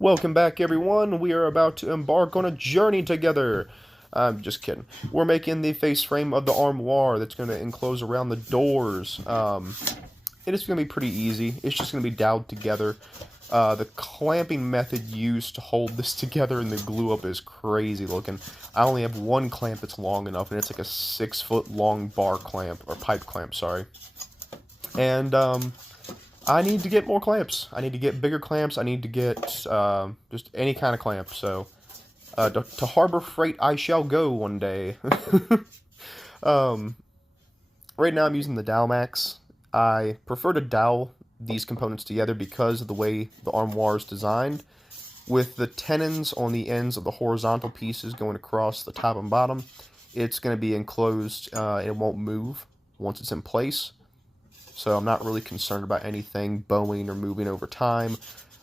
Welcome back, everyone. We are about to embark on a journey together. I'm just kidding. We're making the face frame of the armoire that's going to enclose around the doors. It is going to be pretty easy. It's just going to be doweled together. The clamping method used to hold this together and the glue up is crazy looking. I only have one clamp that's long enough, and it's like a 6-foot long bar clamp, or pipe clamp, sorry. And, I need to get more clamps. I need to get bigger clamps. I need to get just any kind of clamp. So, to Harbor Freight I shall go one day. um, right now I'm using the Dowelmax. I prefer to dowel these components together because of the way the armoire is designed. With the tenons on the ends of the horizontal pieces going across the top and bottom, it's going to be enclosed. It won't move once it's in place. So I'm not really concerned about anything bowing or moving over time.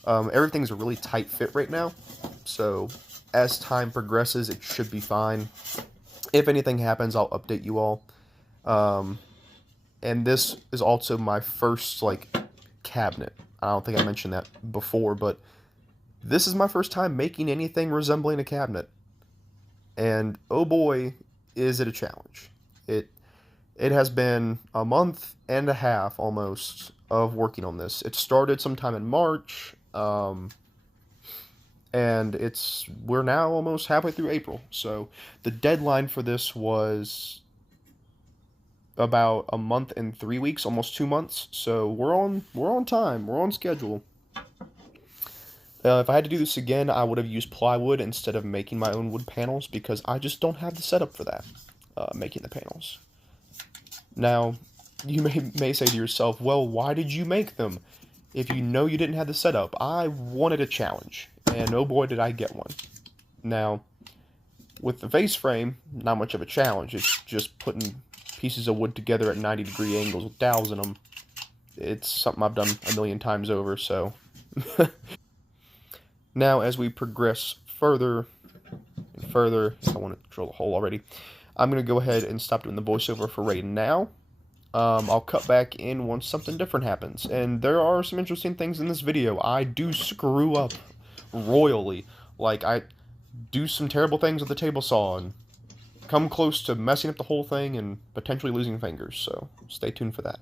Everything's a really tight fit right now, so as time progresses, it should be fine. If anything happens, I'll update you all. Um, and this is also my first, like, cabinet. I don't think I mentioned that before, but this is my first time making anything resembling a cabinet. And oh boy, is it a challenge. It has been a month and a half almost of working on this. It started sometime in March, and we're now almost halfway through April. So the deadline for this was about a month and 3 weeks, almost 2 months. So we're on time. We're on schedule. If I had to do this again, I would have used plywood instead of making my own wood panels because I just don't have the setup for that. Making the panels. Now, you may say to yourself, well, why did you make them? If you know you didn't have the setup, I wanted a challenge, and oh boy did I get one. Now, with the face frame, not much of a challenge. It's just putting pieces of wood together at 90-degree angles with dowels in them. It's something I've done a million times over, so. Now, as we progress further and further, I want to drill a hole already. I'm going to go ahead and stop doing the voiceover for right now. I'll cut back in once something different happens. And there are some interesting things in this video. I do screw up royally. Like, I do some terrible things with the table saw and come close to messing up the whole thing and potentially losing fingers. So, stay tuned for that.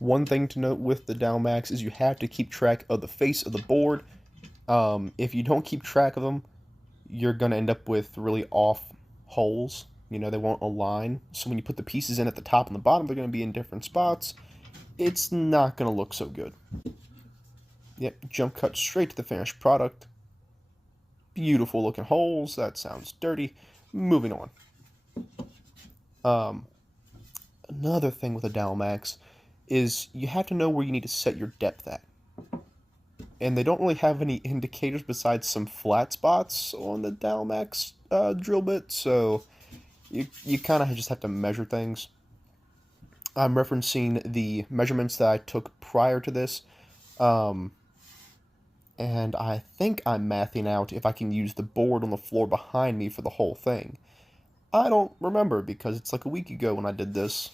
One thing to note with the Dowelmax is you have to keep track of the face of the board. If you don't keep track of them, you're going to end up with really off holes. You know, they won't align. So when you put the pieces in at the top and the bottom, they're going to be in different spots. It's not going to look so good. Yep, jump cut straight to the finished product. Beautiful looking holes. That sounds dirty. Moving on. Another thing with a Dowelmax is you have to know where you need to set your depth at. And they don't really have any indicators besides some flat spots on the Dowelmax drill bit, so you kind of just have to measure things. I'm referencing the measurements that I took prior to this, and I think I'm mathing out if I can use the board on the floor behind me for the whole thing. I don't remember because it's like a week ago when I did this.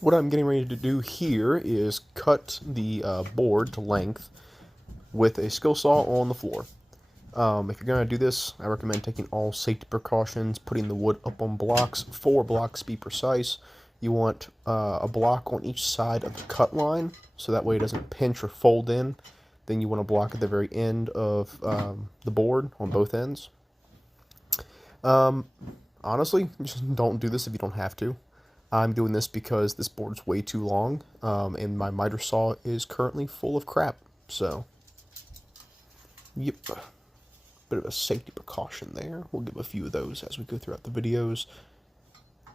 What I'm getting ready to do here is cut the board to length with a skill saw on the floor. If you're going to do this, I recommend taking all safety precautions, putting the wood up on blocks, 4 blocks to be precise. You want a block on each side of the cut line, so that way it doesn't pinch or fold in. Then you want a block at the very end of the board on both ends. Honestly, just don't do this if you don't have to. I'm doing this because this board's way too long, and my miter saw is currently full of crap, so, yep. Bit of a safety precaution there. We'll give a few of those as we go throughout the videos.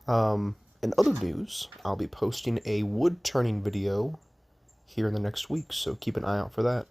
In other news, I'll be posting a wood turning video here in the next week, so keep an eye out for that.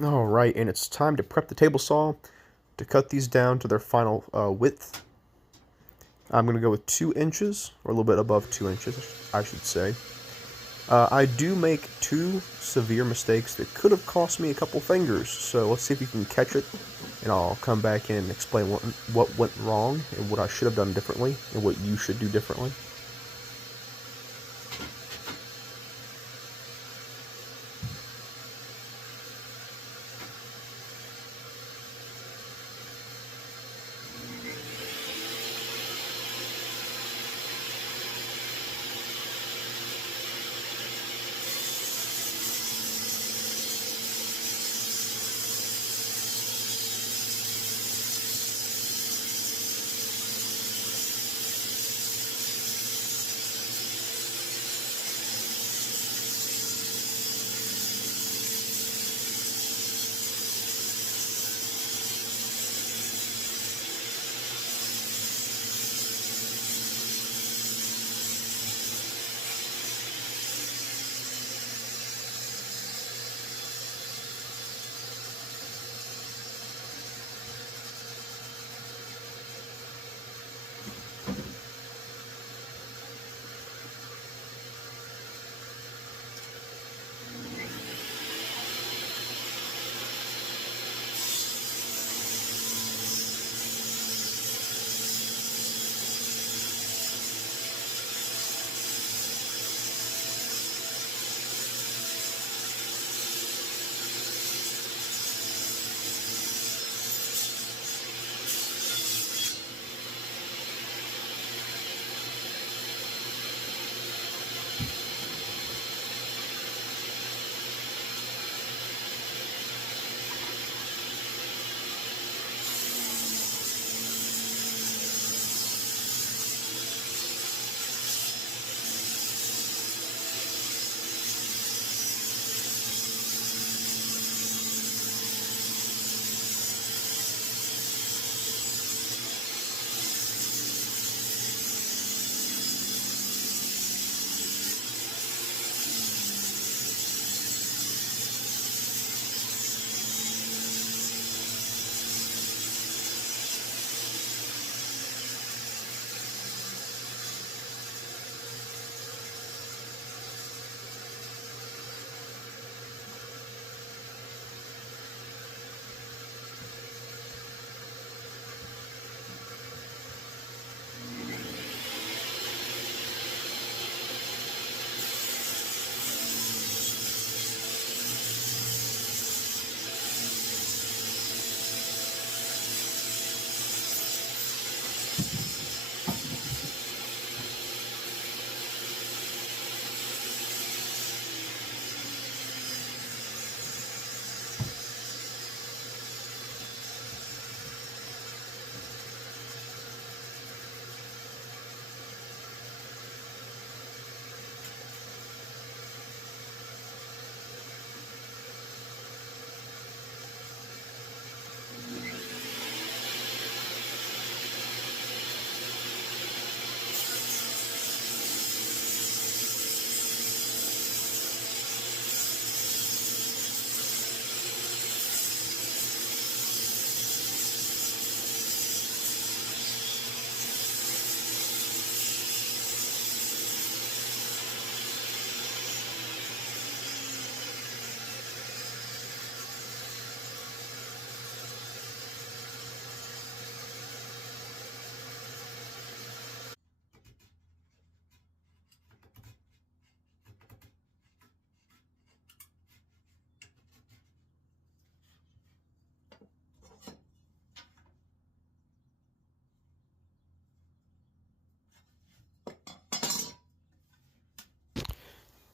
Alright, and it's time to prep the table saw to cut these down to their final width. I'm going to go with 2 inches, or a little bit above 2 inches, I should say. I do make 2 severe mistakes that could have cost me a couple fingers, so let's see if you can catch it, and I'll come back and explain what went wrong, and what I should have done differently, and what you should do differently.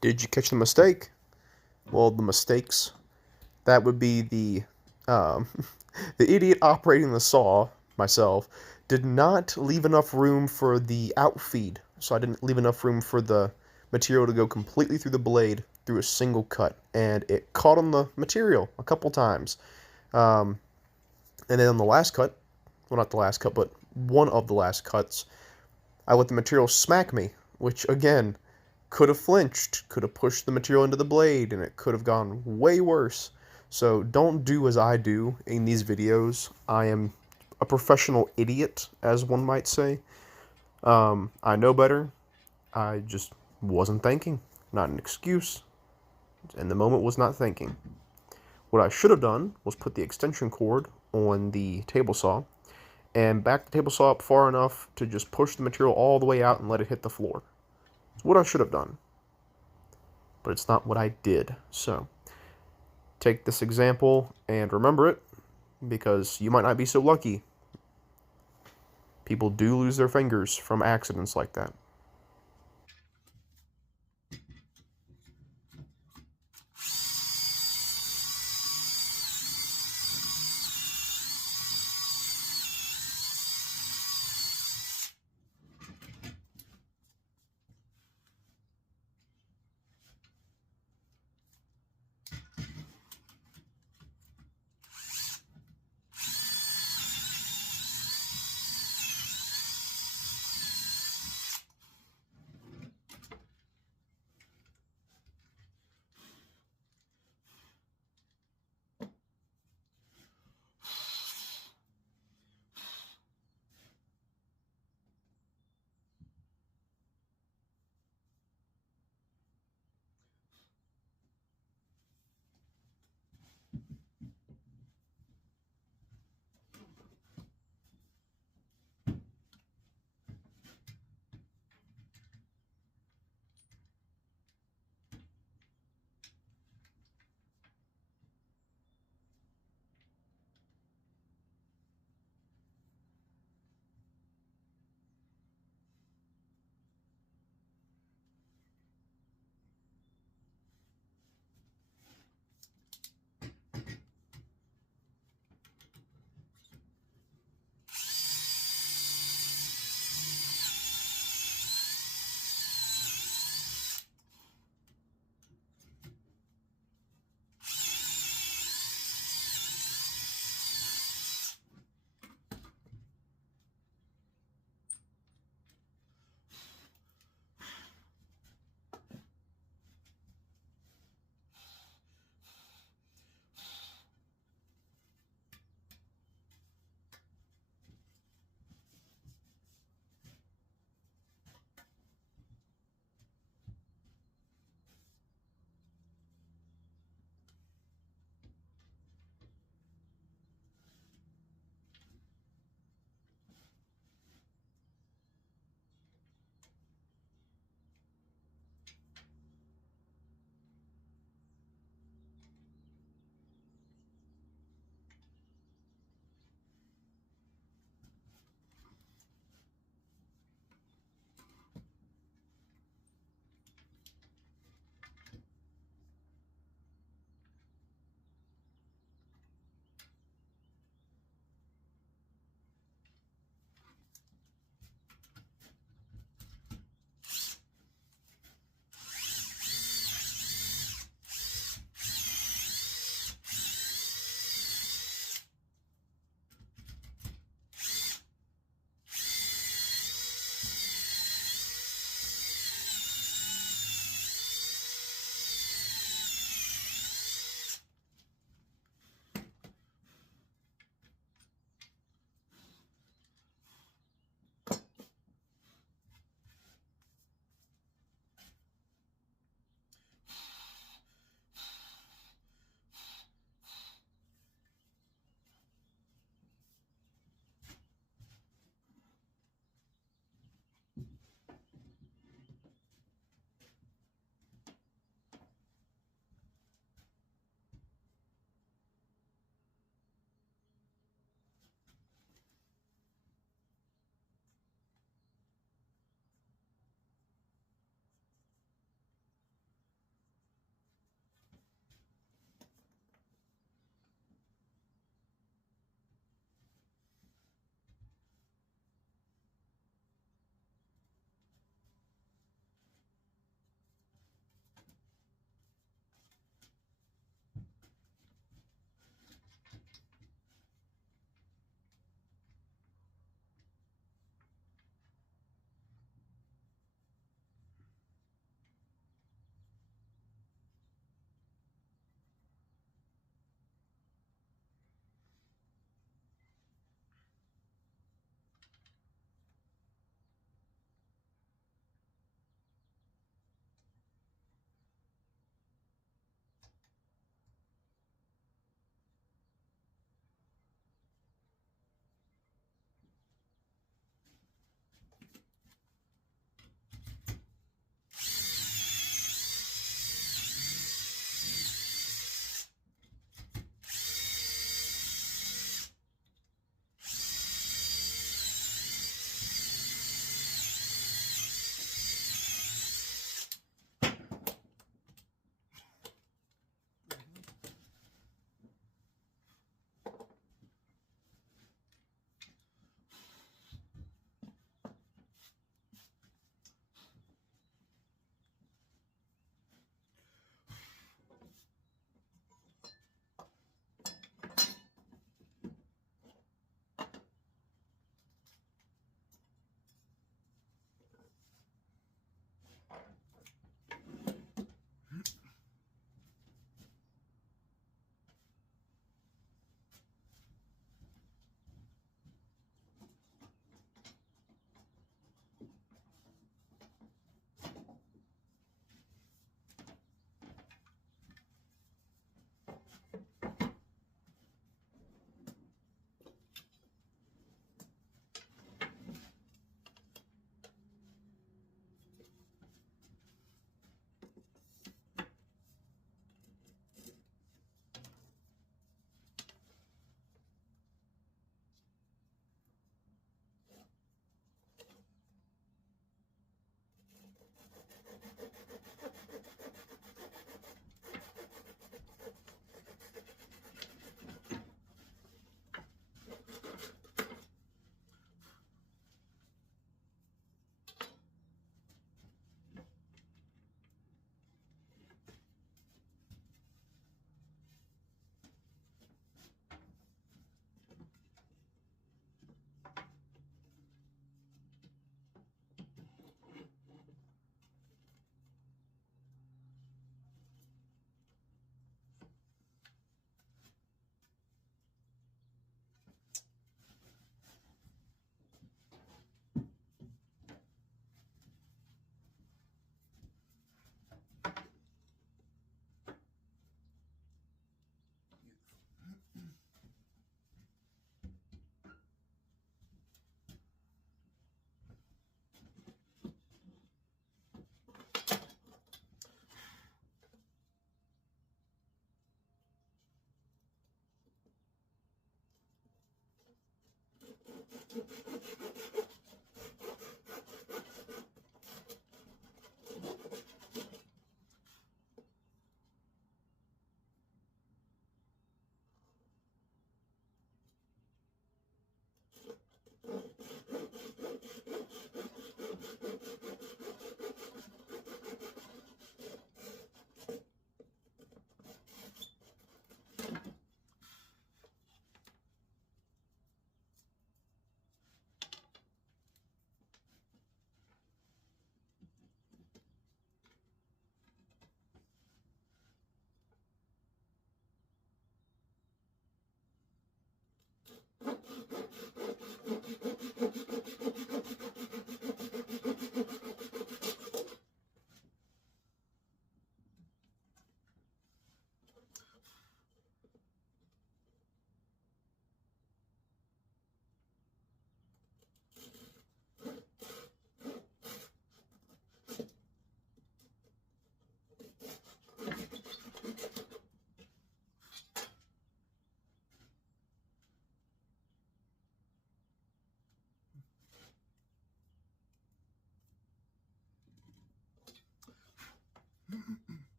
Did you catch the mistake? Well, the mistakes. That would be um, the idiot operating the saw, myself, did not leave enough room for the outfeed. So I didn't leave enough room for the material to go completely through the blade through a single cut. And it caught on the material a couple times. Um, and then on the last cut, well, not the last cut, but one of the last cuts, I let the material smack me, which, again, could have flinched, could have pushed the material into the blade, and it could have gone way worse. So don't do as I do in these videos. I am a professional idiot, as one might say. I know better. I just wasn't thinking. Not an excuse. And the moment was not thinking. What I should have done was put the extension cord on the table saw and back the table saw up far enough to just push the material all the way out and let it hit the floor. It's what I should have done. But it's not what I did. So take this example and remember it, because you might not be so lucky. People do lose their fingers from accidents like that.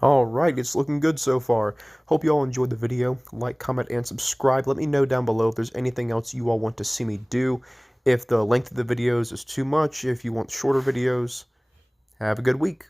Alright, it's looking good so far. Hope you all enjoyed the video. Like, comment, and subscribe. Let me know down below if there's anything else you all want to see me do. If the length of the videos is too much, if you want shorter videos. Have a good week.